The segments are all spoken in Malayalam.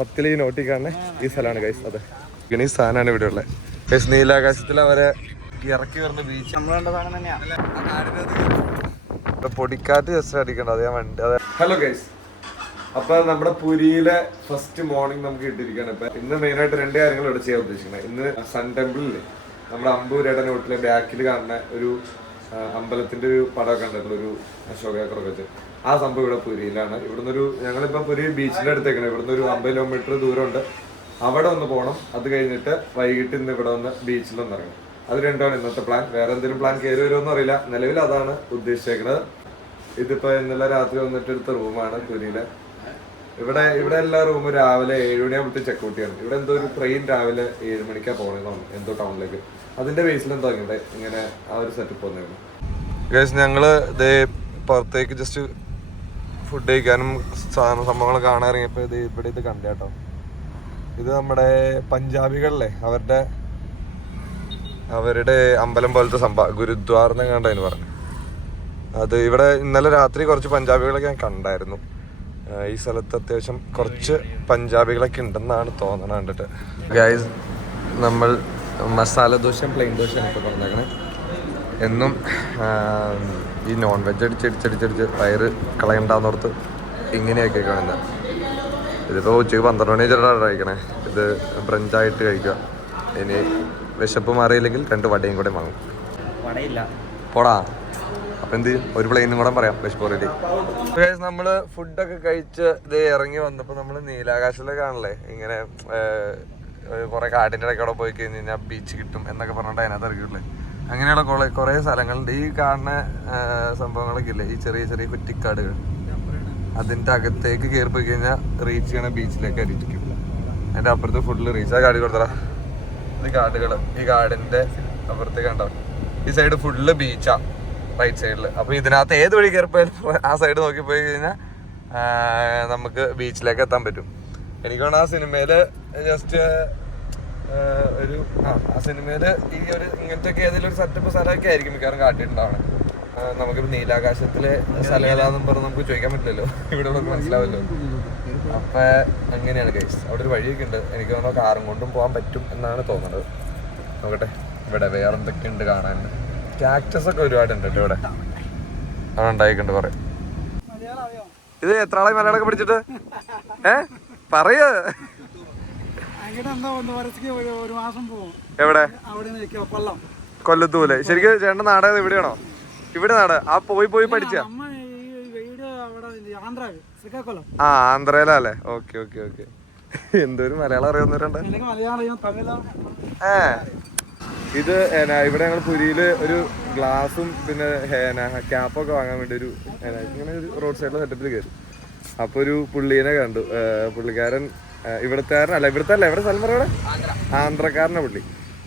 10 നോട്ടി കാണുന്ന ഈ സ്ഥലമാണ് ഗൈസ്. അതെ, ഈ സാധനമാണ് ഇവിടെ ഉള്ളത് ഗൈസ്. നീലാകാശത്തിൽ അവരെ ഇറക്കി വരുന്ന ബീച്ച് പൊടിക്കാറ്റ് ജസ്റ്റ് അടിക്കണ്ട അതേ വണ്ടി. അതെ, ഹലോ ഗൈസ്. അപ്പൊ നമ്മുടെ പുരിയിലെ ഫസ്റ്റ് മോർണിംഗ് നമുക്ക് കിട്ടിയിരിക്കുകയാണ്. ഇപ്പൊ ഇന്ന് മെയിനായിട്ട് 2 കാര്യങ്ങൾ ഇവിടെ ചെയ്യാൻ ഉദ്ദേശിക്കുന്നത്. ഇന്ന് സൺ ടെമ്പിളില് നമ്മുടെ അമ്പൂരയുടെ നോട്ടിലെ ബാക്കിൽ കാണുന്ന ഒരു അമ്പലത്തിന്റെ ഒരു പടമൊക്കെ കണ്ടിട്ടുള്ള ഒരു അശോകചക്രമൊക്കെ വെച്ച് ആ സംഭവം ഇവിടെ പുരിയിലാണ്. ഇവിടുന്ന് ഒരു ഞങ്ങളിപ്പോ പുരി ബീച്ചിന്റെ അടുത്തേക്കാണ്. ഇവിടുന്ന് ഒരു 50 കിലോമീറ്റർ ദൂരമുണ്ട്. അവിടെ ഒന്ന് പോകണം. അത് കഴിഞ്ഞിട്ട് വൈകിട്ട് ഇന്ന് ഇവിടെ വന്ന് ബീച്ചിലൊന്ന് ഇറങ്ങും. അത് രണ്ടാണ് ഇന്നത്തെ പ്ലാൻ. വേറെ എന്തെങ്കിലും പ്ലാൻ കയറി വരുമോ അറിയില്ല. നിലവിൽ അതാണ് ഉദ്ദേശിച്ചേക്കുന്നത്. ഇതിപ്പോ ഇന്നലെ രാത്രി വന്നിട്ട് എടുത്ത റൂമാണ് പുരിയിലെ. ഇവിടെ എല്ലാ റൂമും രാവിലെ 7 മണിയാകുമ്പോഴത്തെ ചെക്കൗട്ട് ചെയ്യണം. ഇവിടെ എന്തോ ഒരു ട്രെയിൻ രാവിലെ 7 മണിക്കാണ് പോകണമെന്നാണ് എന്തോ ടൗണിലേക്ക്. അതിന്റെ ബേസിൽ എന്തോ ഇങ്ങനെ ആ ഒരു സെറ്റപ്പ് വന്നിരുന്നു. ഗൈസ്, ഞങ്ങള് ഇതേ പുറത്തേക്ക് ജസ്റ്റ് ഫുഡ് കഴിക്കാനും സംഭവങ്ങൾ കാണാൻ ഇറങ്ങിയപ്പോ ഇവിടെ ഇത് കണ്ടേട്ടോ. ഇത് നമ്മുടെ പഞ്ചാബികളിലെ അവരുടെ അമ്പലം പോലത്തെ സംഭവം ഗുരുദ്വാർ എന്നങ്ങാണ്ടതിന് പറഞ്ഞു. അത് ഇവിടെ ഇന്നലെ രാത്രി കുറച്ച് പഞ്ചാബികളൊക്കെ ഞാൻ കണ്ടായിരുന്നു. ഈ സ്ഥലത്ത് അത്യാവശ്യം കുറച്ച് പഞ്ചാബികളൊക്കെ ഉണ്ടെന്നാണ് തോന്നണ കണ്ടിട്ട്. ഗൈസ്, നമ്മൾ മസാല ദോശയും പ്ലെയിൻ ദോശയാണ് ഇപ്പോൾ പറഞ്ഞേക്കണേ. എന്നും ഈ നോൺ വെജ് അടിച്ചടിച്ച് വയറ് കളയണ്ടെന്നോർത്ത് ഇങ്ങനെയൊക്കെ കാണുന്നത്. ഇതിപ്പോൾ ഉച്ചയ്ക്ക് 12 മണി ചേട്ടാണ് കഴിക്കണേ. ഇത് ബ്രഞ്ചായിട്ട് കഴിക്കുക. ഇനി വിശപ്പ് മാറിയില്ലെങ്കിൽ 2 വടയും കൂടെ വാങ്ങും. പോടാ. അപ്പം എന്ത് ചെയ്യും? ഒരു പ്ലെയിനും കൂടെ പറയാം വിശപ്പ് ഓൾറെഡി. നമ്മൾ ഫുഡൊക്കെ കഴിച്ച് ഇത് ഇറങ്ങി വന്നപ്പോൾ നമ്മൾ നീലാകാശത്തിലൊക്കെ കാണല്ലേ ഇങ്ങനെ കുറെ കാടിൻ്റെ ഇടയ്ക്ക് അവിടെ പോയി കഴിഞ്ഞ് കഴിഞ്ഞാൽ ബീച്ച് കിട്ടും എന്നൊക്കെ പറഞ്ഞിട്ട് അതിനകത്ത് ഇറക്കിയിട്ടില്ലേ. അങ്ങനെയുള്ള കുറേ സ്ഥലങ്ങളുണ്ട്. ഈ കാണുന്ന സംഭവങ്ങളൊക്കെ ഇല്ലേ, ഈ ചെറിയ കുറ്റിക്കാടുകൾ, അതിൻ്റെ അകത്തേക്ക് കയറി പോയി കഴിഞ്ഞാൽ റീച്ച് ചെയ്യണ ബീച്ചിലേക്ക് ആയിരിക്കും. അതിൻ്റെ അപ്പുറത്ത് ഫുള്ള് റീച്ച്. ആ കാട് കൊടുത്തടാ. ഇത് കാടുകൾ. ഈ കാടിൻ്റെ അപ്പുറത്തേക്ക് കണ്ടോ, ഈ സൈഡ് ഫുള്ള് ബീച്ചാ റൈറ്റ് സൈഡിൽ. അപ്പോൾ ഇതിനകത്ത് ഏത് വഴി കയറിപ്പോയാലും ആ സൈഡ് നോക്കി പോയി കഴിഞ്ഞാൽ നമുക്ക് ബീച്ചിലേക്ക് എത്താൻ പറ്റും. എനിക്കാണ് ആ സിനിമയിൽ ജസ്റ്റ് ആ സിനിമയിൽ ഈ ഒരു ഇങ്ങനത്തെ ഏതെങ്കിലും ഒരു സെറ്റപ്പ് സ്ഥലമൊക്കെ ആയിരിക്കും മിക്കവാറും കാട്ടിയിട്ടുണ്ടാവണം. നമുക്കിപ്പോൾ നീലാകാശത്തിലെ സ്ഥലം ഏതാണെന്നും പറഞ്ഞ് നമുക്ക് ചോദിക്കാൻ പറ്റില്ലല്ലോ, ഇവിടെ ഉള്ളത് മനസ്സിലാവല്ലോ. അപ്പം അങ്ങനെയാണ് ഗൈസ്. അവിടെ ഒരു വഴിയൊക്കെ ഉണ്ട്. എനിക്ക് തോന്നുന്നു കാറും കൊണ്ടും പോകാൻ പറ്റും എന്നാണ് തോന്നുന്നത്. നോക്കട്ടെ ഇവിടെ വേറെ എന്തൊക്കെയുണ്ട് കാണാൻ. കാക്ടസ് ഒക്കെ ഒരുപാടുണ്ട് കേട്ടോ ഇവിടെ. ഉണ്ടായിട്ടുണ്ട് കുറെ. ഇത് എത്ര ആളെ മലയാളമൊക്കെ പഠിച്ചിട്ട് പറയ എവിടെ? കൊല്ലത്തൂല്ലേ? ശരിക്കും ചേട്ടൻ്റെ നാട് ഇവിടെയാണോ? ഇവിടെ നാട് ആ പോയി പഠിച്ച ആന്ധ്രയിലല്ലേ? ഓക്കെ. എന്തോരു മലയാളം അറിയാവുന്നവരുണ്ട്. ഇത് ഇവിടെ ഞങ്ങൾ പുരിയിൽ ഒരു ഗ്ലാസും പിന്നെ ക്യാപ്പൊക്കെ വാങ്ങാൻ വേണ്ടി ഇങ്ങനെ ഒരു റോഡ് സൈഡിലെ സെറ്റപ്പിൽ കയറി. അപ്പോൾ ഒരു പുള്ളീനെ കണ്ടു. പുള്ളിക്കാരൻ ഇവിടുത്തെ എവിടെ സ്ഥലം പറയവിടെ? ആന്ധ്രക്കാരനാണ്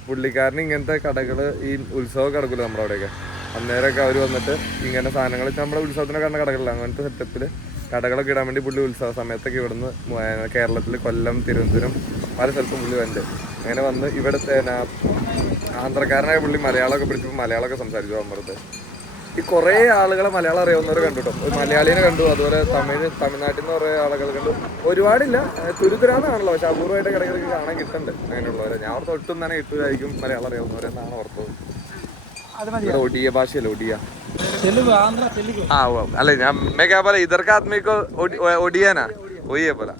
പുള്ളിക്കാരൻ. ഇങ്ങനത്തെ കടകൾ ഈ ഉത്സവം കിടക്കില്ല നമ്മുടെ അവിടെയൊക്കെ. അന്നേരമൊക്കെ അവർ വന്നിട്ട് ഇങ്ങനെ സാധനങ്ങൾ നമ്മുടെ ഉത്സവത്തിനൊക്കെ കാണുന്ന കടകളിലാണ്. അങ്ങനത്തെ സെറ്റപ്പിൽ കടകളൊക്കെ ഇടാൻ വേണ്ടി പുള്ളി ഉത്സവ സമയത്തൊക്കെ ഇവിടുന്ന് കേരളത്തിൽ കൊല്ലം, തിരുവനന്തപുരം പല സ്ഥലത്തും പുള്ളി വന്നിട്ട് അങ്ങനെ വന്ന് ഇവിടുത്തെ ആന്ധ്രക്കാരനായ പുള്ളി മലയാളമൊക്കെ പിടിച്ചപ്പോൾ മലയാളമൊക്കെ സംസാരിച്ചു. അമ്പലത്ത് ഈ കുറേ ആളുകളെ മലയാളം അറിയാവുന്നവരെ കണ്ടു കേട്ടോ. ഒരു മലയാളീനെ കണ്ടു, അതുപോലെ തമിഴ്നാട്ടിൽ നിന്ന് കുറേ ആളുകൾ കണ്ടു. ഒരുപാടില്ല, തുരുതുരാന്നാണല്ലോ, പക്ഷെ അപൂർവമായിട്ട് കിടക്കിടയ്ക്ക് കാണാൻ കിട്ടുന്നുണ്ട് അങ്ങനെയുള്ളവരെ. ഞാൻ ഓർത്ത് ഒട്ടും തന്നെ കിട്ടുമായിരിക്കും മലയാളം അറിയാവുന്നവരെന്നാണ് ഓർത്തത്. ഒഡിയ ഭാഷയല്ലേ? ഒഡിയ അല്ലെ? ഞാൻ क्या बोला इधर का आदमी को ओडिया ना वही है बोला.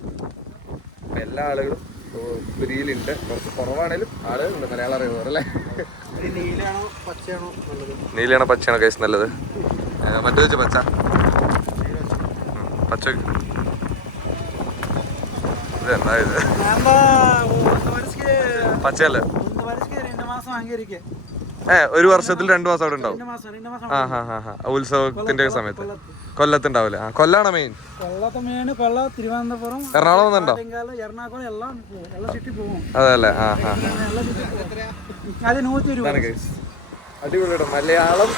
എല്ലാ ആളുകളും പുരിയിലുണ്ട്. കുറച്ച് കുറവാണേലും ആളുകളുണ്ട് മലയാളം അറിയുന്നവരല്ലേ. നീലയാണോ പച്ചയാണോ കേസ് നല്ലത്? മറ്റേ വെച്ച് പച്ച ഇതെന്താ ഇത്? പച്ചയല്ലേ? ഒരു വർഷത്തിൽ 2 മാസം അവിടെ ഉണ്ടാവും. ഉത്സവത്തിന്റെ സമയത്ത് കൊല്ലത്തുണ്ടാവില്ല. കൊല്ലാണോ മെയിൻ? എറണാകുളം വന്നുണ്ടോ? അതല്ലേ? അടിപൊളിയാണ്. മലയാളം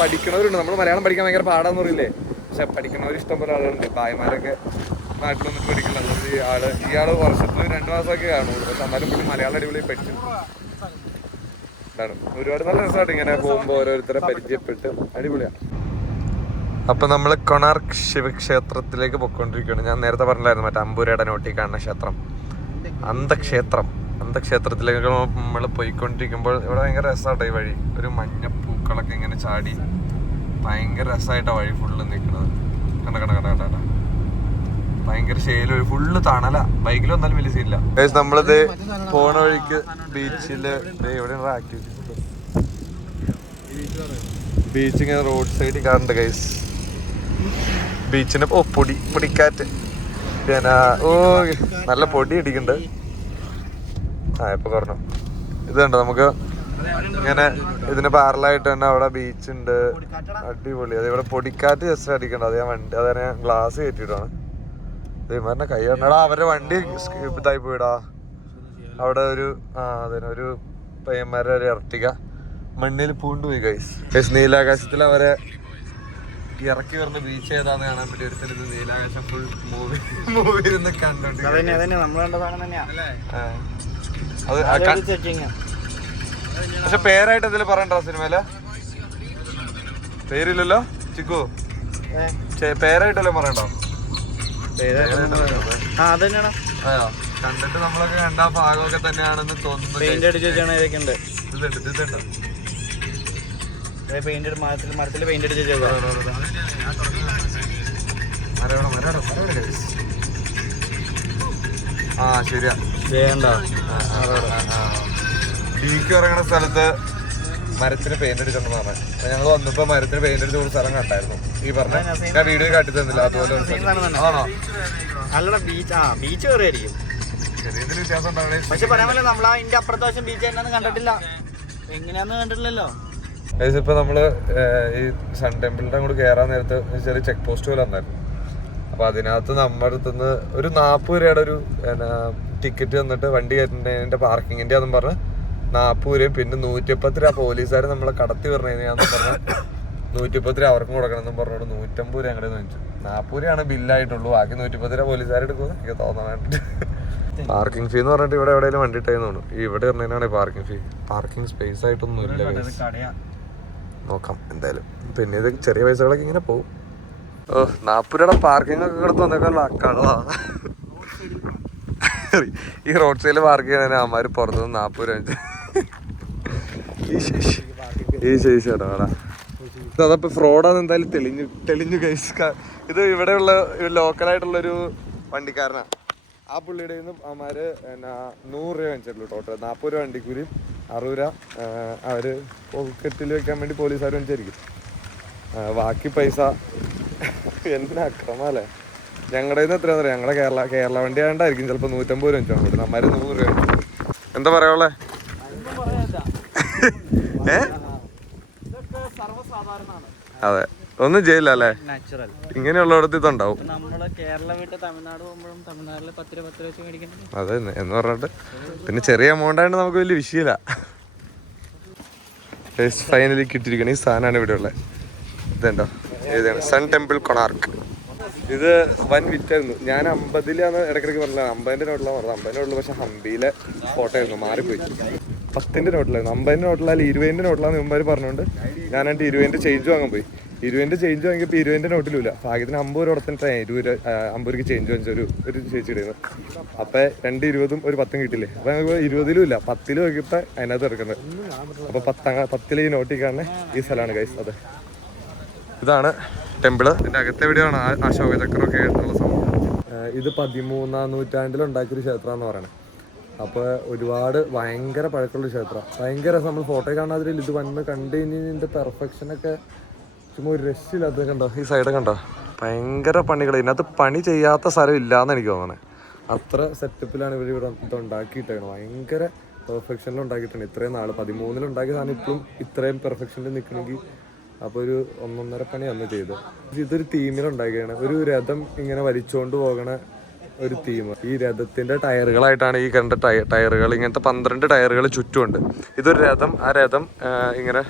പഠിക്കണവരുണ്ട്. നമ്മൾ മലയാളം പഠിക്കാൻ ഭയങ്കര പാടാന്ന് പറയില്ലേ, പക്ഷെ പഠിക്കണവർ ഇഷ്ടം പോലെ ആളുകളുണ്ട്. ഭായിമാരൊക്കെ നാട്ടിൽ വന്നിട്ട് പഠിക്കുന്നുണ്ട്. ഇയാള് വർഷത്തിൽ 2 മാസമൊക്കെ കാണുള്ളൂ, പക്ഷെ എന്നാലും പുള്ളി മലയാളം അടിപൊളി പഠിച്ചു. ഒരുപാട് നല്ല രസമായിട്ട് ഇങ്ങനെ പോകുമ്പോൾ ഓരോരുത്തരെ പരിചയപ്പെട്ട് അടിപൊളിയാണ്. അപ്പൊ നമ്മള് കൊണാർക്ക് ശിവക്ഷേത്രത്തിലേക്ക് പൊയ്ക്കൊണ്ടിരിക്കുകയാണ്. ഞാൻ നേരത്തെ പറഞ്ഞില്ലായിരുന്നു മറ്റേ അമ്പൂരയുടെ നോട്ടി കാണുന്ന ക്ഷേത്രം, അന്തക്ഷേത്രത്തിലേക്ക് നമ്മൾ പോയിക്കൊണ്ടിരിക്കുമ്പോൾ ഇവിടെ ഭയങ്കര രസമാട്ടോ ഈ വഴി. ഒരു മഞ്ഞ പൂക്കളൊക്കെ ഇങ്ങനെ ചാടി ഭയങ്കര രസമായിട്ടാ വഴി ഫുള്ള് നിൽക്കുന്നത്. കണ്ട ഭയങ്കര ശേലും ഫുള്ള് തണല. ബൈക്കിൽ വന്നാലും വലിയ സീനില്ല. നമ്മളിത് പോണ വഴിക്ക് ബീച്ചില് എവിടെയാണ് ആക്ടിവിറ്റീസ്, ബീച്ച് ഇങ്ങനെ റോഡ് സൈഡിൽ കാണുന്നുണ്ട് ഗൈസ്. ബീച്ചിന് പൊടിക്കാറ്റ് പിന്നെ നല്ല പൊടി ഇടിക്കുന്നുണ്ട്. ഇപ്പൊ പറഞ്ഞു ഇത് കണ്ടോ, നമുക്ക് ഇങ്ങനെ ഇതിന് പാരലായിട്ട് തന്നെ അവിടെ ബീച്ച് ഉണ്ട്, അടിപൊളി. അത് ഇവിടെ പൊടിക്കാറ്റ് ജസ്റ്റ് അടിക്കണ്ട. അത് ഞാൻ ഗ്ലാസ് കയറ്റിയിട്ടാണ്. ഇവരുടെ കൈ കണ്ടടാ, അവരുടെ വണ്ടി ഇതായി പോയിടാ. അവിടെ ഒരു ഒരു പയ്യന്മാരുടെ ഒരു ഇറട്ടിക മണ്ണിൽ പൂണ്ടുപോയി ഗൈസ്. നീലാകാശത്തിൽ അവരെ ഇറക്കി വരുന്ന ബീച്ച് ഏതാന്ന് കാണാൻ പറ്റി. ഒരുത്തരുത് നീലാകാശം ഫുൾ മൂവി ഇരുന്ന് കണ്ടോണ്ട്. പക്ഷെ പേരായിട്ട് എന്തെങ്കിലും പറയണ്ടോ സിനിമയില്? പേരില്ലല്ലോ ചിക്കു, പേരായിട്ടല്ലേ പറയണ്ടോ? കണ്ടിട്ട് നമ്മളൊക്കെ കണ്ട ഭാഗമൊക്കെ തന്നെയാണെന്ന് തോന്നുന്നു. മരത്തിൽ പെയിന്റ് അടിച്ച് ശരിയാ. ഡിക്ക് ഇറങ്ങുന്ന സ്ഥലത്ത് മരത്തിന് പെയിന്റ് അടിച്ചോണ്ടെന്ന് പറഞ്ഞത്. ഞങ്ങൾ വന്നപ്പോ മരത്തിന് പെയിന്റ് അടിച്ച ഒരു സ്ഥലം കണ്ടായിരുന്നു. ഈ പറഞ്ഞ ഞാൻ വീഡിയോ കാട്ടി തന്നില്ല അതുപോലെ ആണോ? അല്ലടാ ബീച്ച് കയറിയായിരിക്കും. ചെറിയ വ്യത്യാസം ഉണ്ടാവണേ. പക്ഷെ പറയാൻ പറ്റില്ല, നമ്മൾ അതിന്റെ അപ്പുറത്തെ വശം ബീച്ച് എന്നാന്ന് കണ്ടിട്ടില്ല. എങ്ങനെയാന്ന് കണ്ടിട്ടില്ലല്ലോ. ഇപ്പൊ നമ്മള് ഈ സൺ ടെമ്പിളിന്റെ അങ്ങോട്ട് കയറാൻ നേരത്ത് ചെറിയ ചെക്ക് പോസ്റ്റ് പോലെ വന്നായിരുന്നു. അപ്പൊ അതിനകത്ത് നമ്മുടെ അടുത്തുനിന്ന് ഒരു 40 രൂപയുടെ ഒരു ടിക്കറ്റ് തന്നിട്ട് വണ്ടി കയറ്റുന്നതിന്റെ പാർക്കിങ്ങിന്റെ ആണെന്ന് പറഞ്ഞ് 40 രൂപയും പിന്നെ 110 രൂപ പോലീസുകാർ നമ്മളെ കടത്തി പറഞ്ഞാന്ന് പറഞ്ഞാൽ 110 രൂപ അവർക്കും കൊടുക്കണം എന്നും പറഞ്ഞോട് 150 രൂപ ഞങ്ങളുടെ വെച്ചു. 40 രൂപയാണ് ബില്ലായിട്ടുള്ളൂ. ബാക്കി 110 രൂപ പോലീസുകാരെടുക്കും എനിക്ക് തോന്നാനായിട്ട്. പാർക്കിംഗ് ഫീ എന്ന് പറഞ്ഞിട്ട് ഇവിടെ എവിടെയെങ്കിലും വണ്ടി ഇട്ടേന്ന് തോന്നുന്നു. ഇവിടെ പറഞ്ഞാണ് പാർക്കിംഗ് ഫീ. പാർക്കിംഗ് സ്പേസ് ആയിട്ടൊന്നും ഇല്ല. നോക്കാം എന്തായാലും. പിന്നെ ഇത് ചെറിയ പൈസകളൊക്കെ ഇങ്ങനെ പോകും. 40 രൂപയുടെ പാർക്കിംഗ് ഒക്കെ കിടത്ത് വന്നേക്കാളുള്ള കളവാ. ഈ റോഡ് സൈഡിൽ പാർക്ക് ചെയ്യണേ അമ്മമാര് പുറത്തുനിന്ന് 40 രൂപ ഈ ശേഷിടാ. അതപ്പോ ഫ്രോഡാന്ന് എന്തായാലും തെളിഞ്ഞു കഴിച്ച. ഇത് ഇവിടെയുള്ള ലോക്കലായിട്ടുള്ളൊരു വണ്ടിക്കാരനാ. ആ പുള്ളിയുടെ നിന്ന് അമ്മമാര് 100 രൂപ വെച്ചിട്ടുള്ളൂ ടോട്ടൽ. 40 രൂപ വണ്ടിക്കൂലിയും 60 രൂപ അവര് പോക്കറ്റിൽ വെക്കാൻ വേണ്ടി പോലീസുകാർ വെച്ചായിരിക്കും. ബാക്കി പൈസ എന്നാ അക്രമല്ലേ. ഞങ്ങളുടെ നിന്ന് എത്രയാണെന്ന് അറിയാം. ഞങ്ങളുടെ കേരള വണ്ടി ആയതുകൊണ്ടായിരിക്കും ചിലപ്പോൾ 150 രൂപ വെച്ചാൽ നമ്മാര് 100 രൂപ. എന്താ പറയാ? അതെ, ഒന്നും ചെയ്യില്ല അല്ലേ. ഇങ്ങനെയുള്ളടത്ത് ഇതുണ്ടാവും. അതെ എന്ന് പറഞ്ഞിട്ട് പിന്നെ ചെറിയ എമൗണ്ട് ആയതുകൊണ്ട് നമുക്ക് വലിയ വിഷയമില്ല. ഫൈനലി കിട്ടിയിരിക്കണ ഈ സാധനമാണ് ഇവിടെ ഉള്ളത്. ഇതുണ്ടോ, ഏതാണ് സൺ ടെമ്പിൾ കൊണാർക്ക്. ഇത് വൻ വിറ്റായിരുന്നു. ഞാൻ 50-ലാണ് ഇടയ്ക്കിടയ്ക്ക് പറഞ്ഞത്. 50-ന്റെ നോട്ടിലാണ് പറഞ്ഞത്. 50-ന്റെ നോട്ടിൽ പക്ഷെ ഹംപിയിലെ ഫോട്ടോ ആയിരുന്നു, മാറിപ്പോയി. 10-ന്റെ നോട്ടിലായിരുന്നു. 50-ന്റെ നോട്ടിലല്ല 20-ന്റെ നോട്ടിലാന്ന് മുമ്പ് പറഞ്ഞുകൊണ്ട് ഞാനായിട്ട് 20-ന്റെ ചേഞ്ച് വാങ്ങാൻ പോയി. 20-ന്റെ ചേഞ്ച് വാങ്ങിയപ്പോൾ 20-ന്റെ നോട്ടിലില്ല. ഭാഗ്യത്തിന് 50 രൂപ കൊടുത്തിട്ട് 50 രൂപയ്ക്ക് ചേഞ്ച് വാങ്ങിച്ച ഒരു ചേച്ചിയുടെ. അപ്പം 2 20-ഉം ഒരു 10-ഉം കിട്ടില്ലേ. അപ്പം ഞങ്ങൾക്ക് 20-ലും ഇല്ല, 10-ലും നോക്കിയപ്പോൾ അതിനകത്ത് എടുക്കുന്നത്. അപ്പോൾ 10-ലെ ഈ നോട്ടിൽ കാണുന്ന ഈ സ്ഥലമാണ് ഗൈസ്. അതെ, ഇതാണ് ടെമ്പിള്. ഇതിൻ്റെ അകത്ത് എവിടെയാണ് അശോക ചക്രമൊക്കെ ആയിട്ടുള്ള സംഭവം. ഇത് 13-ാം നൂറ്റാണ്ടിൽ ഉണ്ടാക്കിയൊരു ക്ഷേത്രമെന്ന് പറയണേ. അപ്പോൾ ഒരുപാട് ഭയങ്കര പഴക്കമുള്ള ക്ഷേത്രം. ഭയങ്കര നമ്മൾ ഫോട്ടോ കാണാതിൽ ഇത് വന്ന് കണ്ടു കഴിഞ്ഞാൽ ഇതിൻ്റെ പെർഫെക്ഷനൊക്കെ ചുമ്മാ ഒരു രക്ഷയില്ലാത്ത. കണ്ടോ ഈ സൈഡ് കണ്ടോ, ഭയങ്കര പണികൾ. ഇതിനകത്ത് പണി ചെയ്യാത്ത സ്ഥലം ഇല്ലയെന്ന് എനിക്ക് തോന്നണേ. അത്ര സെറ്റപ്പിലാണ് ഇവർ ഇവിടെ ഇത് ഉണ്ടാക്കിയിട്ടേക്കണം. ഭയങ്കര പെർഫെക്ഷനിൽ ഉണ്ടാക്കിയിട്ടുണ്ട്. ഇത്രയും നാൾ 13-ൽ ഉണ്ടാക്കിയ സാധനം ഇപ്പോഴും ഇത്രയും പെർഫെക്ഷനിൽ നിൽക്കണമെങ്കിൽ അപ്പോൾ ഒരു 1.5 പണി അന്ന് ചെയ്ത്. ഇതൊരു തീമിലുണ്ടാക്കിയാണ്. ഒരു രഥം ഇങ്ങനെ വലിച്ചുകൊണ്ട് പോകണ ഒരു തീം. ഈ രഥത്തിന്റെ ടയറുകളായിട്ടാണ് ഈ കണ്ട ടയറുകൾ. ഇങ്ങനത്തെ 12 ടയറുകൾ ചുറ്റുമുണ്ട്. ഇതൊരു രഥം. ആ രഥം ഇങ്ങനെ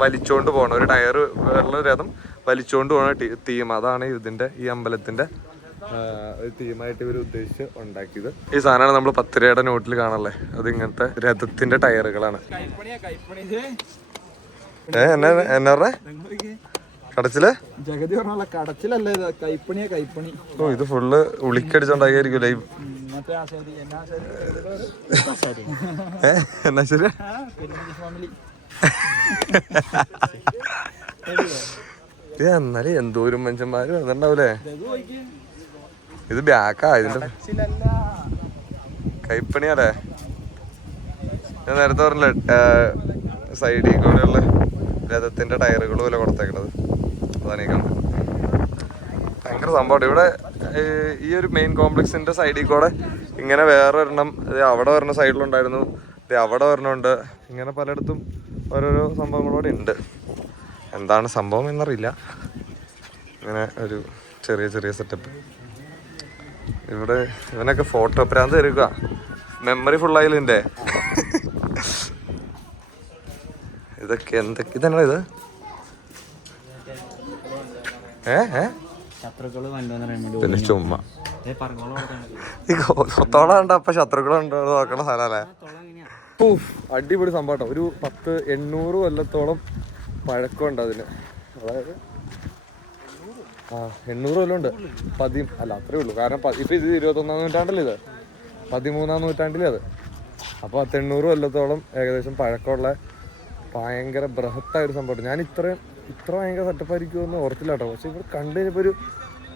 വലിച്ചുകൊണ്ട് പോകണം. ഒരു ടയർ ഉള്ള രഥം വലിച്ചുകൊണ്ട് പോകണ തീം. അതാണ് ഇതിന്റെ ഈ അമ്പലത്തിന്റെ ഒരു തീമായിട്ട് ഇവർ ഉദ്ദേശിച്ച് ഉണ്ടാക്കിയത്. ഈ സാധനമാണ് നമ്മൾ 10 രൂപയുടെ നോട്ടിൽ കാണല്ലേ. അത് ഇങ്ങനത്തെ രഥത്തിന്റെ ടയറുകളാണ്. എന്നാ പറഞ്ഞേ കടച്ചില് ജഗതി പറഞ്ഞ കടച്ചിലല്ലേ ഇത്, കൈപ്പണിയാ കൈപ്പണി. ഓ ഇത് ഫുള്ള് ഉളിക്കടിച്ചോണ്ടായിരിക്കും ലൈവ്. എന്നാ ശരി എന്നാലും എന്തോരം മനുഷ്യന്മാര് വന്നിട്ടുണ്ടാവൂലേ. ഇത് ബാക്കാ ഇതിന്റെ കൈപ്പണിയാലേ. ഞാൻ നേരത്തെ പറഞ്ഞില്ലേ സൈഡിൽ കൂടെയുള്ള രഥത്തിന്റെ ടയറുകൾ പോലെ കൊടുത്തേക്കണത്, അതാണ് ഈ കാണുന്നത്. ഭയങ്കര സംഭവം. ഇവിടെ ഈ ഒരു മെയിൻ കോംപ്ലക്സിന്റെ സൈഡിൽ കൂടെ ഇങ്ങനെ വേറെ ഒരെണ്ണം അവിടെ ഒരെണ്ണം സൈഡിലുണ്ടായിരുന്നു, അവിടെ ഒരെണ്ണമുണ്ട്. ഇങ്ങനെ പലയിടത്തും ഓരോരോ സംഭവങ്ങളോടെ ഉണ്ട്. എന്താണ് സംഭവം എന്നറിയില്ല. ഇങ്ങനെ ഒരു ചെറിയ ചെറിയ സെറ്റപ്പ്. ഇവിടെ ഇവനൊക്കെ ഫോട്ടോ പ്രാന്ത് തരുക, മെമ്മറി ഫുള്ളായില്ലേ. ഇതൊക്കെ എന്തൊക്കെ ഇതാണ് ഇത്? പിന്നെ ചുമ്മാ കൊത്തോളം അപ്പൊ ശത്രുക്കളുണ്ടോ നോക്കണ സ്ഥലല്ലേ. അടിപൊളി സംഭവം. ഒരു 800 കൊല്ലത്തോളം പഴക്കമുണ്ട് അതിന്. അതായത് 800 കൊല്ലം ഉണ്ട്. അല്ല അത്രേ ഉള്ളൂ. കാരണം ഇപ്പൊ ഇത് 21-ാം നൂറ്റാണ്ടല്ലേ, ഇത് 13-ാം നൂറ്റാണ്ടിലേ അത്. അപ്പൊ 800 കൊല്ലത്തോളം ഏകദേശം പഴക്കമുള്ള ഭയങ്കര ബൃഹത്തായൊരു സംഭവം. ഞാൻ ഇത്ര ഭയങ്കര സെറ്റപ്പായിരിക്കുമെന്ന് ഓർത്തില്ല കേട്ടോ. പക്ഷെ ഇവിടെ കണ്ടു കഴിഞ്ഞപ്പോൾ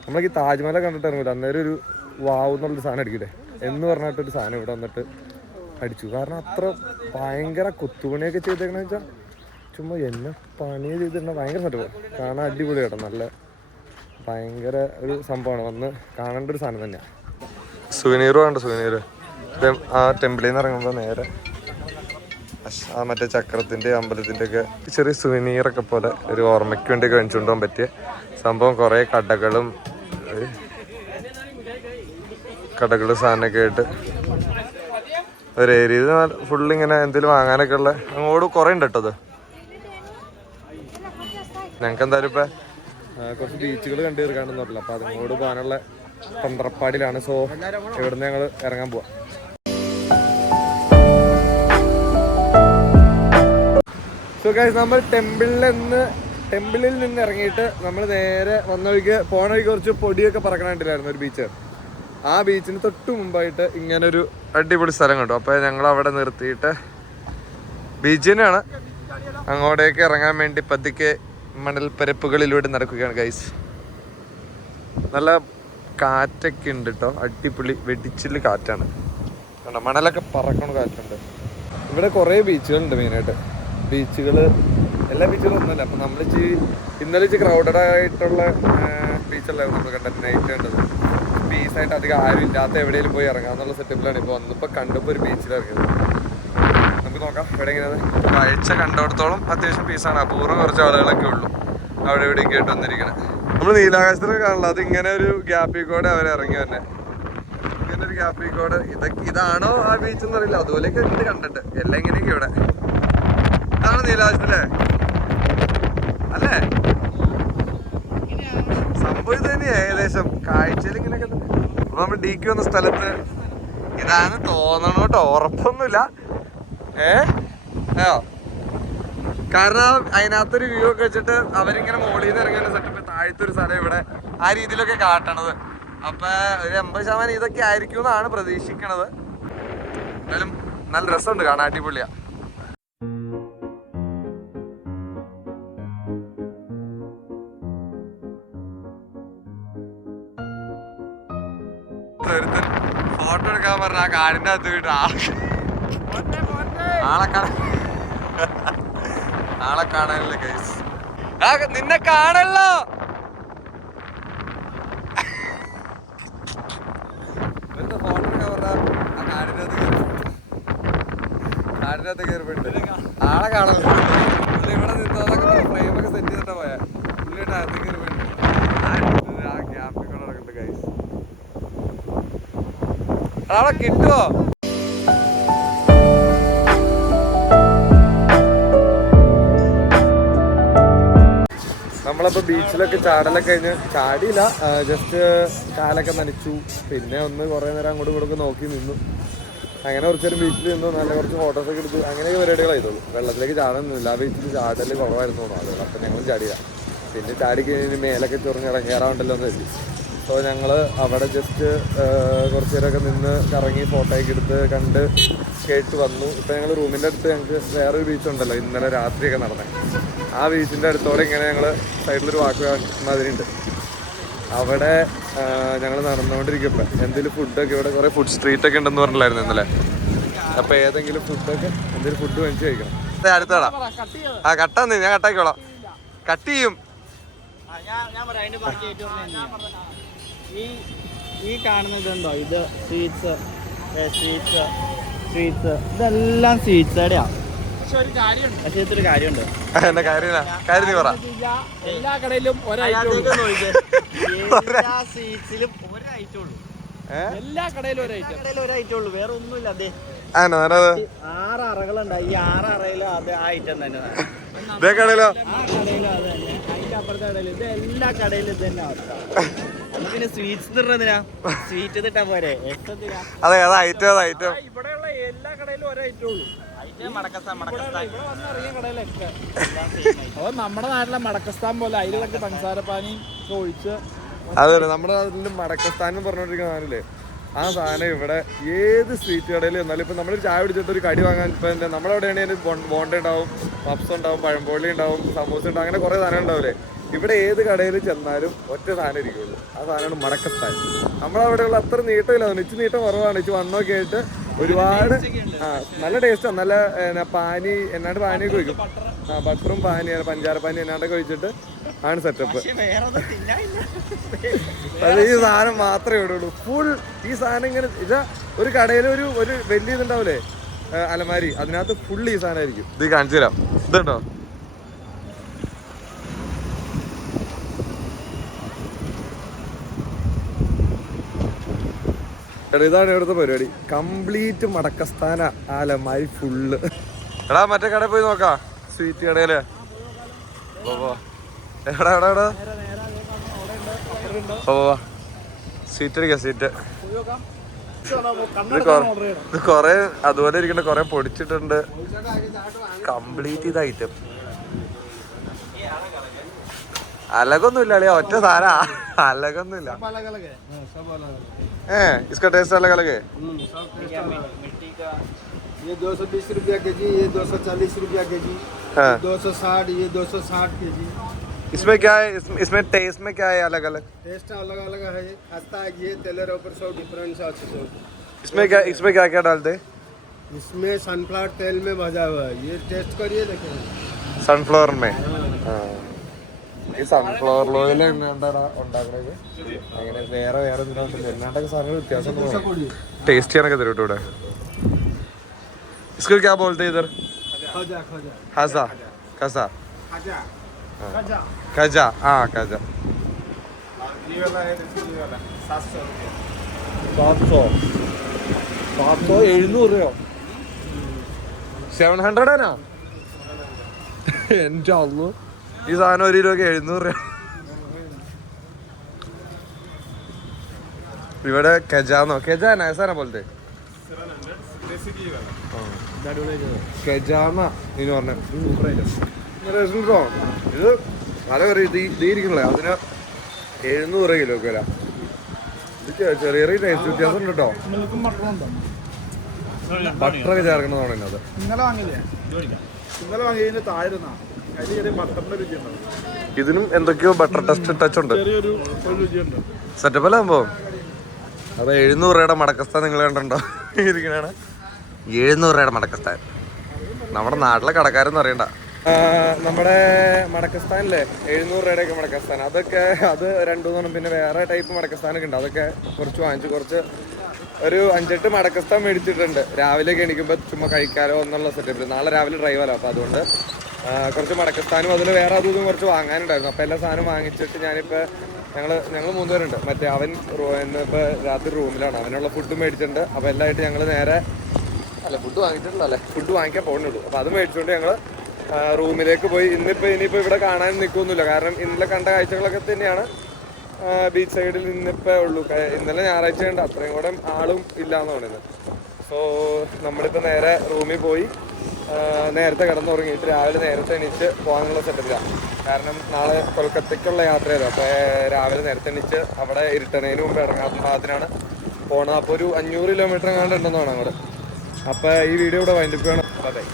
നമ്മളീ താജ്മഹൽ കണ്ടിട്ടായിരുന്നില്ല, അന്നേരം ഒരു വാവ് എന്നുള്ളൊരു സാധനം അടിക്കില്ലേ എന്ന് പറഞ്ഞിട്ടൊരു സാധനം ഇവിടെ വന്നിട്ട് അടിച്ചു. കാരണം അത്ര ഭയങ്കര കൊത്തുപണിയൊക്കെ ചെയ്തേക്കണെന്ന് വെച്ചാൽ ചുമ്മാ എന്നെ പണി ചെയ്തിട്ടുണ്ട. ഭയങ്കര സെറ്റപ്പ്, കാണാൻ അടിപൊളി കേട്ടോ. നല്ല ഭയങ്കര ഒരു സംഭവമാണ്, വന്ന് കാണേണ്ട ഒരു സാധനം തന്നെയാണ്. സുവനീറും ഉണ്ട്. സുവനീർ ആ ടെമ്പിളിൽ നിന്ന് ഇറങ്ങുമ്പോൾ നേരെ ആ മറ്റേ ചക്രത്തിൻ്റെ അമ്പലത്തിൻ്റെ ഒക്കെ ചെറിയ സുവനീറൊക്കെ പോലെ ഒരു ഓർമ്മയ്ക്ക് വേണ്ടിയൊക്കെ വെച്ചുകൊണ്ട് പോകാൻ പറ്റിയ സംഭവം. കുറേ കടകളും സാധനമൊക്കെ ആയിട്ട് ഒരു ഏരിയയിൽ ഫുള്ളിങ്ങനെ എന്തെങ്കിലും വാങ്ങാനൊക്കെ ഉള്ള അങ്ങോട്ട് കുറേ ഉണ്ട് കേട്ടോ. അത് ഞങ്ങൾക്ക് എന്തായാലും ഇപ്പം കുറച്ച് ബീച്ചുകൾ കണ്ടു തീർക്കാണ്ടെന്ന് പറഞ്ഞില്ല. അപ്പോൾ അതങ്ങോട്ട് പോകാനുള്ള തന്ത്രപ്പാടിലാണ്. സോ ഇവിടുന്ന് ഞങ്ങൾ ഇറങ്ങാൻ പോവാം. സോ ഗൈസ്, നമ്മൾ ടെമ്പിളിൽ നിന്ന് ഇറങ്ങിയിട്ട് നമ്മൾ നേരെ പോണ വഴിക്ക് കുറച്ച് പൊടിയൊക്കെ പറക്കണായിട്ടില്ലായിരുന്നു ഒരു ബീച്ച്. ആ ബീച്ചിന് തൊട്ട് മുമ്പായിട്ട് ഇങ്ങനെ ഒരു അടിപൊളി സ്ഥലം കണ്ടു. അപ്പോൾ ഞങ്ങൾ അവിടെ നിർത്തിയിട്ട് ബീച്ച് തന്നെയാണ്, അങ്ങോട്ടേക്ക് ഇറങ്ങാൻ വേണ്ടി പതുക്കെ മണൽപ്പരപ്പുകളിലൂടെ നടക്കുകയാണ് ഗൈസ്. നല്ല കാറ്റൊക്കെ ഉണ്ട് കേട്ടോ, അടിപൊളി വെടിച്ചില് കാറ്റാണ്. കണ്ടോ, മണലൊക്കെ പറക്കണ കാറ്റുണ്ട്. ഇവിടെ കുറേ ബീച്ചുകളുണ്ട്. മെയിനായിട്ട് ബീച്ചുകൾ എല്ലാ ബീച്ചുകളും ഒന്നുമല്ല. അപ്പം നമ്മൾ ഇന്നലെ ക്രൗഡഡ് ആയിട്ടുള്ള ബീച്ചല്ലായിരുന്നു നമ്മൾ കണ്ടത്. നൈറ്റ് കണ്ടത് പീസായിട്ട് അധികം ആരും ഇല്ലാത്ത എവിടെയെങ്കിലും പോയി ഇറങ്ങാന്നുള്ള സെറ്റപ്പിലാണ് ഇപ്പോൾ വന്നപ്പോൾ കണ്ടപ്പോൾ ഒരു ബീച്ചിൽ ഇറങ്ങിയത്. നമുക്ക് നോക്കാം ഇവിടെ എങ്ങനെയാണ്. കാഴ്ച കണ്ടിടത്തോളം അത്യാവശ്യം പീസാണ്. അപൂർവം കുറച്ച് ആളുകളൊക്കെ ഉള്ളൂ അവിടെ എവിടെയൊക്കെ ആയിട്ട് വന്നിരിക്കണേ. നമ്മൾ നീലാകാശത്തൊക്കെ കാണില്ല, അത് ഇങ്ങനെ ഒരു ഗ്യാപ്പിൽ കൂടെ അവർ ഇറങ്ങി തന്നെ. ഇങ്ങനെ ഒരു ഗ്യാപ്പിൽ കൂടെ ഇതാണോ ആ ബീച്ച് എന്ന് അറിയില്ല, അതുപോലെയൊക്കെ ഉണ്ട് കണ്ടിട്ട്. എല്ലാം ഇങ്ങനെയൊക്കെ ഇവിടെ ഇതാണ് നീലാകാശത്തില്ലേ അല്ലേ? സംഭവം ഇത് തന്നെയാ ഏകദേശം കാഴ്ചയിൽ ഇങ്ങനെയൊക്കെ. അപ്പൊ നമ്മൾ ഡിക്ക് വന്ന സ്ഥലത്ത് ഇതാണ് തോന്നണം കേട്ടോ, ഉറപ്പൊന്നുമില്ല. കാരണം അതിനകത്തൊരു വ്യൂ ഒക്കെ വെച്ചിട്ട് അവരിങ്ങനെ മുകളിൽ നിന്ന് ഇറങ്ങിയ സെറ്റപ്പ് താഴത്തൊരു സ്ഥലം ഇവിടെ ആ രീതിയിലൊക്കെ കാട്ടണത്. അപ്പൊ ഒരു 80% ഇതൊക്കെ ആയിരിക്കും എന്നാണ് പ്രതീക്ഷിക്കണത്. എന്തായാലും നല്ല രസമുണ്ട് കാണാൻ, അടിപൊളിയാ. ഫോട്ടോ എടുക്കാൻ പറഞ്ഞ ആ കാടിന്റെ അകത്ത് വീട്ട് ആളെ കാണാനില്ല ഗൈസ്. നിന്നെ കാണല്ലോ. ഫോട്ടോ എടുക്കാൻ പറഞ്ഞ ആ കാടിനകത്ത് കയറിപ്പോയിട്ട് ആളെ കാണല്ലോ. ഇവിടെ നിന്നതൊക്കെ ഫ്രെയിമൊക്കെ സെറ്റ് ചെയ്തിട്ടാ പോയാ പുള്ളിയുടെ അകത്ത് കയറിപ്പോയിട്ട് ആ ഗ്യാപ്പിൽ കൂടെ നടക്കുന്നുണ്ട് ഗൈസ്. ആളെ കിട്ടുവോ? നമ്മളപ്പോൾ ബീച്ചിലൊക്കെ ചാടലൊക്കെ കഴിഞ്ഞ് ചാടിയില്ല, ജസ്റ്റ് കാലൊക്കെ നനച്ചു. പിന്നെ ഒന്ന് കുറേ നേരം അങ്ങോട്ടും ഇങ്ങോട്ടൊക്കെ നോക്കി നിന്നു. അങ്ങനെ കുറച്ച് നേരം ബീച്ചിൽ നിന്നു, നല്ല കുറച്ച് ഫോട്ടോസൊക്കെ എടുത്തു. അങ്ങനെയൊക്കെ പരിപാടികളായിട്ടുള്ളൂ. വെള്ളത്തിലേക്ക് ചാടാനൊന്നുമില്ല. ആ ബീച്ചിൽ ചാടൽ കുറവായിരുന്നു തോന്നുന്നു ആളുകൾ. അപ്പം ഞങ്ങളും ചാടിയില്ല. പിന്നെ ചാടി കഴിഞ്ഞ് മേലൊക്കെ ചൊറിഞ്ഞിറങ്ങാറുണ്ടല്ലോ എന്ന് വെച്ചു. സോ ഞങ്ങൾ അവിടെ ജസ്റ്റ് കുറച്ച് നേരമൊക്കെ നിന്ന് കറങ്ങി ഫോട്ടോയൊക്കെ എടുത്ത് കണ്ട് കേട്ട് വന്നു. ഇപ്പം ഞങ്ങൾ റൂമിൻ്റെ അടുത്ത് ഞങ്ങൾക്ക് വേറൊരു ബീച്ചുണ്ടല്ലോ ഇന്നലെ രാത്രിയൊക്കെ നടന്നത്, ആ ബീച്ചിൻ്റെ അടുത്തോടെ ഇങ്ങനെ ഞങ്ങൾ സൈഡിലൊരു വാക്ക് മാതിരിയുണ്ട്, അവിടെ ഞങ്ങൾ നടന്നുകൊണ്ടിരിക്കുമ്പോൾ എന്തെങ്കിലും ഫുഡൊക്കെ ഇവിടെ കുറേ ഫുഡ് സ്ട്രീറ്റൊക്കെ ഉണ്ടെന്ന് പറഞ്ഞില്ലായിരുന്നു ഇന്നലെ. അപ്പോൾ ഏതെങ്കിലും ഫുഡൊക്കെ എന്തെങ്കിലും ഫുഡ് മേടിച്ച് കഴിക്കണം. അടുത്തടാ ആ കട്ടാന്ന് ഞാൻ കട്ടാക്കിക്കോളാം, കട്ട് ചെയ്യും. ഈ കാണുന്ന ഇതുണ്ടോ, ഇത് സ്വീറ്റ്സ് ഇതെല്ലാം സ്വീറ്റ്സേടെയാ. പക്ഷെ ഇതൊരു കാര്യമുണ്ട്, കാര്യം നീ പറ. എല്ലാ കടയിലും എല്ലാ സ്വീറ്റ്സിലും ഒരൈറ്റം ഉള്ളൂ, എല്ലാ കടയിലും ഒരൈറ്റം ഉള്ളൂ, വേറെ ഒന്നുമില്ല. അതെ 6 അറകളുണ്ട്, ഈ 6 അറയിലും അത് ആ ഐറ്റം തന്നെ. കടയിലോ ആ കടയിലും അത് തന്നെ, അതിന്റെ അപ്പുറത്തെ കടയിലും ഇത്, എല്ലാ കടയിലും ഇത് തന്നെ അവസ്ഥ. നമുക്കിനി സ്വീറ്റ്സ് തിന്നതിനാ, സ്വീറ്റ് തിട്ടാ പോരെ. അതെ അതാ ഐറ്റം ഇവിടെയുള്ള എല്ലാ കടയിലും ഒരൈറ്റം ഉള്ളൂ. അപ്പൊ നമ്മുടെ നാട്ടിലെ മടക്കസ്ഥാൻ പോലെ അതിലൊക്കെ പഞ്ചസാരപ്പാനി ഒഴിച്ച്. അതെ നമ്മുടെ നാട്ടിൽ മടക്കസ്ഥാൻ എന്ന് പറഞ്ഞോണ്ടിരിക്കുന്ന സാധനമില്ലേ, ആ സാധനം ഇവിടെ ഏത് സ്ട്രീറ്റ് കടയിൽ വന്നാലും ഇപ്പം നമ്മളൊരു ചായ പിടിച്ചിട്ട് ഒരു കടി വാങ്ങാൻ ഇപ്പം എന്താ നമ്മളെവിടെയാണെങ്കിൽ ബോണ്ട ഉണ്ടാവും, പപ്സ് ഉണ്ടാവും, പഴംപൊള്ളി ഉണ്ടാവും, സമൂസ ഉണ്ടാവും, അങ്ങനെ കുറേ സാധനം ഉണ്ടാവില്ലേ. ഇവിടെ ഏത് കടയിൽ ചെന്നാലും ഒറ്റ സാധനം ഇരിക്കുള്ളൂ, ആ സാധനമാണ് മടക്കസ്ഥാൻ. നമ്മളവിടെയുള്ള അത്ര നീട്ടമില്ല, ഇച്ചി നീട്ടം കുറവാണ്. ഇച്ചി വണ്ണമൊക്കെ ആയിട്ട് ഒരുപാട് നല്ല ടേസ്റ്റാണ്. നല്ല പാനി എന്നാണ്ട് പാനിയൊക്കെ ഒഴിക്കും, ബട്ടറും പാനിയാണ്, പഞ്ചാരപ്പാനി എന്നാണ്ടൊക്കെ ഒഴിച്ചിട്ട് ആണ് സെറ്റപ്പ്. അത് ഈ സാധനം മാത്രമേ ഇവിടെ ഉള്ളൂ ഫുൾ. ഈ സാധനം ഇങ്ങനെ ഇതാ ഒരു കടയിൽ ഒരു വലിയ ഇതുണ്ടാവില്ലേ അലമാരി, അതിനകത്ത് ഫുൾ ഈ സാധനമായിരിക്കും. ഇത് കാണിച്ചു തരാം, ഇതുണ്ടോ ഇതാണ് ഇവിടുത്തെ പരിപാടി. കംപ്ലീറ്റ് മടക്കസ്ഥാന അലമാരി ഫുള്ള്. എടാ മറ്റേ കടയിൽ പോയി നോക്കാം, സ്വീറ്റ് കടയില്. എടാ സീറ്റ് അടിക്കാം, സീറ്റ്. ഇത് കൊറേ അതുപോലെ ഇരിക്കണ്ട, കൊറേ പൊടിച്ചിട്ടുണ്ട്. കംപ്ലീറ്റ് ഇത് ഐറ്റം. അലകൊന്നുമില്ല അളിയാ, ഒറ്റ സാധന, അലകൊന്നുമില്ല. इसका टेस्ट अलग अलग है. ये 220 रुपया के जी, ये 240 रुपया के जी, 260, ये 260 के जी. इसमें क्या है, इसमें टेस्ट में क्या है अलग अलग? टेस्ट अलग अलग है, खस्ता है ये तेलर ऊपर 100 डिफरेंस है. इसमें क्या क्या डालते हैं? इसमें सनफ्लावर तेल में भजा हुआ है, ये टेस्ट करिए देखें. सनफ्लावर में ഈ സൺഫ്ലവർ ഓയിൽ ഉണ്ടാക്കണത് അങ്ങനെ വേറെ എന്തിനാണ്ടില്ല, എന്നാണ്ടൊക്കെ സാധനങ്ങൾ വ്യത്യാസം ടേസ്റ്റ് ചെയ്യാനൊക്കെ തരും കേട്ടോ ഇവിടെ. इसको क्या बोलते हैं इधर? खजा. खजा. खजा. हाँ खजा. 700 700 है ना. എൻ്റെ അള്ളു, ഈ സാധനം 1 കിലോക്ക് 700 രൂപ. ഇവിടെ കെജാന്നോ, കെജാന സാധന പോലത്തെ കെജാന്ന ഇനി പറഞ്ഞ ഇത് നല്ല കറി. ഇത് ഇരിക്കണല്ലേ അതിന് 700 കിലോക്ക് വരാം. ഇത് ചെറിയ ചെറിയ ടേസ്റ്റ് വ്യത്യാസം ഉണ്ട് കേട്ടോ. ബട്ടറൊക്കെ ചേർക്കണതാണ് അത്. ഇതിനും എന്തൊക്കെയോ ബട്ടർ ടച്ച് ഉണ്ട്, സെറ്റപ്പ് അല്ല സംഭവം. അപ്പൊ 700 രൂപയുടെ മടക്കസ്ഥാൻ നിങ്ങൾ കണ്ടോ ഇരിക്കണാണ്. 700 രൂപയുടെ മടക്കസ്ഥാൻ നമ്മുടെ നാട്ടിലെ കടക്കാരൊന്നും അറിയണ്ട. നമ്മുടെ മടക്കസ്ഥാനില്ലേ 700 രൂപയുടെയൊക്കെ മടക്കസ്ഥാൻ, അതൊക്കെ അത് 2-3 പിന്നെ വേറെ ടൈപ്പ് മടക്കസ്ഥാനൊക്കെ ഉണ്ട്. അതൊക്കെ കുറച്ച് വാങ്ങിച്ചു, കുറച്ച് ഒരു 5-8 മടക്കസ്ഥാൻ മേടിച്ചിട്ടുണ്ട്. രാവിലെയൊക്കെ എണീക്കുമ്പോൾ ചുമ്മാ കഴിക്കാലോ എന്നുള്ള സെറ്റപ്പിൽ. നാളെ രാവിലെ ഡ്രൈവല്ലോ, അപ്പോൾ അതുകൊണ്ട് കുറച്ച് മടക്കസ്ഥാനും അതിൽ വേറെ അതും കുറച്ച് വാങ്ങാനുണ്ടായിരുന്നു. അപ്പോൾ എല്ലാ സാധനവും വാങ്ങിച്ചിട്ട് ഞാനിപ്പോൾ ഞങ്ങൾ 3 പേരുണ്ട്. മറ്റേ അവൻ ഇന്നിപ്പോൾ രാത്രി റൂമിലാണ്, അവനുള്ള ഫുഡ് മേടിച്ചിട്ടുണ്ട്. അപ്പോൾ എല്ലാമായിട്ട് ഞങ്ങൾ നേരെ ഫുഡ് വാങ്ങിച്ചിട്ടുണ്ടല്ലേ, ഫുഡ് വാങ്ങിക്കാൻ പോകുന്നുള്ളൂ. അപ്പോൾ അത് മേടിച്ചുകൊണ്ട് ഞങ്ങൾ റൂമിലേക്ക് പോയി. ഇനിയിപ്പോൾ ഇവിടെ കാണാൻ നിൽക്കുന്നില്ല, കാരണം ഇന്നലെ കണ്ട കാഴ്ചകളൊക്കെ തന്നെയാണ് ബീച്ച് സൈഡിൽ നിന്നിപ്പോൾ ഉള്ളൂ. ഇന്നലെ ഞായറാഴ്ച ഉണ്ട്, അത്രയും കൂടെ ആളും ഇല്ല എന്ന് പറയുന്നത്. സോ നമ്മളിപ്പോൾ നേരെ റൂമിൽ പോയി നേരത്തെ കിടന്നുറങ്ങിയിട്ട് രാവിലെ നേരത്തെ എണീച്ച് പോകാനുള്ള സെറ്റപ്പിലാണ്. കാരണം നാളെ കൊൽക്കത്തയ്ക്കുള്ള യാത്രയായിരുന്നു. അപ്പോൾ രാവിലെ നേരത്തെ എണീച്ച് അവിടെ ഇരുട്ടണേന് മുമ്പ് ഇറങ്ങാൻ പാകത്തിനാണ് പോണത്. അപ്പോൾ ഒരു 500 കിലോമീറ്റർ എങ്ങാണ്ട് ഉണ്ടെന്നാണ് അങ്ങോട്ട്. അപ്പോൾ ഈ വീഡിയോ ഇവിടെ വൈൻഡപ്പ് ചെയ്യണം. അതെ.